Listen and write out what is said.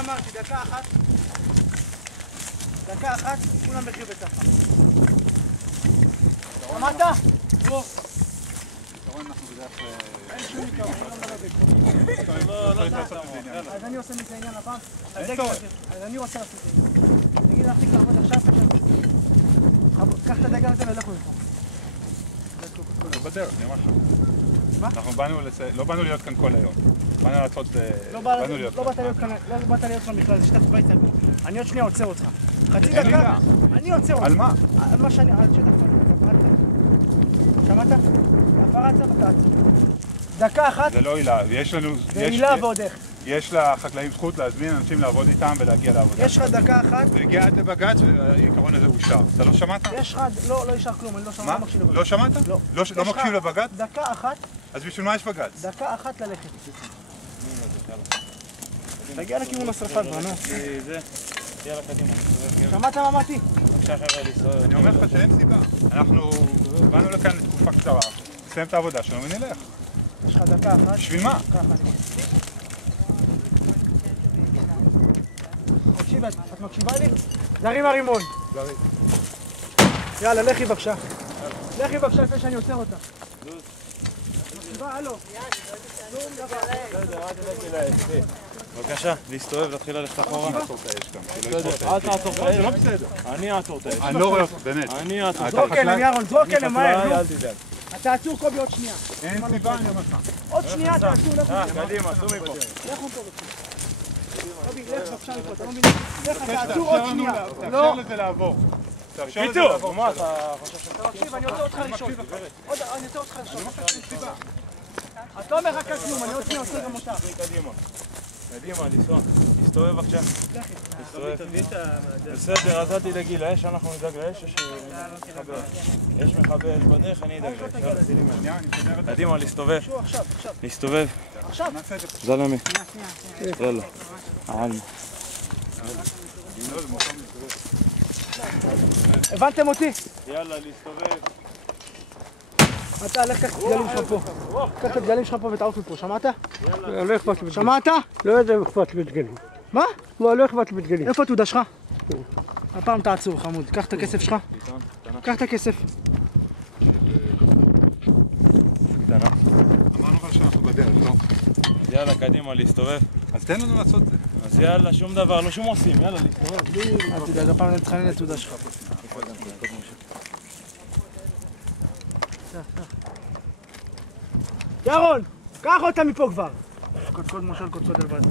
אמרתי, דקה אחת, כולם מחיר בצפה. שמעת? לא. אין שום עיקרון, אז אני עושה מזה עניין הפעם. אז אני רוצה לעשות את זה. תגיד להפסיק לעבוד עכשיו, קח את הדגל הזה ולכו לפה. בדרך, אני אומר לך. מה? אנחנו לא באנו להיות כאן כל היום. באנו לעשות... לא באת להיות כאן בכלל, זה שטח בית סגור. אני עוד שנייה עוצר אותך. חצי דקה, אני עוצר אותך. על מה? על מה שאני... על שטח בית סגור. שמעת? הפרת צו אתה עצור. דקה אחת. זה לא עילה, יש לנו... זה עילה ועוד איך. יש לחקלאים זכות להזמין אנשים לעבוד איתם ולהגיע לעבודה. יש לך דקה אחת. והגיע עד לבג"ץ והעיקרון הזה אושר. אתה לא שמעת? יש לך... לא אישר כלום, אני לא שמע, לא מקשיב לבג"ץ. לא שמעת? לא. לא מקשיב לבג"ץ? דקה אחת. אז בשביל מה יש בג"ץ? דקה אחת ללכת. תגיע לכיוון השרפה כבר, נו. יאללה קדימה, נסתובב. שמעת מה אמרתי? בבקשה חבר'ה להסתובב. אני אומר לך שאין סיבה. אנחנו באנו לכאן לתקופה קצרה, נסיים את העבודה שלנו ונלך. יש לך דקה אחת. בשביל מה? ככה אני... תקשיב, את מקשיבה לי? זרים הרימון. זרים. יאללה, לכי בבקשה. לכי בבקשה לפני שאני עוצר אותה. מקשיבה, הלו. בבקשה, להסתובב, להתחיל ללכת אחורה. אל תעצור את האש. זה לא בסדר. אני אעצור את האש. אני לא רואה אותך, באמת. אני אעצור את זרוק אליהם, ירון, זרוק אליהם, מהר, נו. אל תדאג. אתה עצור קובי עוד שנייה. אין סיבה, אני אומר לך. עוד שנייה תעצור, לכו. קדימה, צאו מפה. לכו פה. קובי, לך בבקשה מפה, אתה לא מבין? לך, תעצור עוד שנייה. תאפשר לזה לעבור. קיצור, מה אתה חושב ש... אתה מקשיב, אני עוצר אותך ראשון. אני עוצר אותך ראשון. את לא מחכה כלום, אני עוד שנייה עוצר גם אותך. קדימה, לנסוע. תסתובב בבקשה. תסתובב. בסדר, אז אל תדאגי לאש, אנחנו נדאג לאש. יש מכבה אש בדרך, אני אדאג לאש. קדימה, להסתובב. להסתובב. עכשיו. זלמי. יאללה. עלמה. הבנתם אותי? יאללה, להסתובב. אתה, לך קח את הדגלים שלך פה. קח את הדגלים שלך פה ותעוף מפה, שמעת? לא אכפת לי בדגלים. שמעת? לא יודע אם אכפת לי בדגלים. מה? לא אכפת לי בדגלים. איפה התעודה שלך? הפעם תעצור, חמוד. קח את הכסף שלך. קח את הכסף. קטנה. אמרנו לך שאנחנו בדרך, לא? יאללה, קדימה, להסתובב. אז תן לנו לעשות את זה. אז יאללה, שום דבר, לא שום עושים. יאללה, להסתובב. אל תדאג, הפעם אני מתחנן לתעודה שלך. ירון, קח אותה מפה כבר. קודקוד מושל קודקוד אלבז.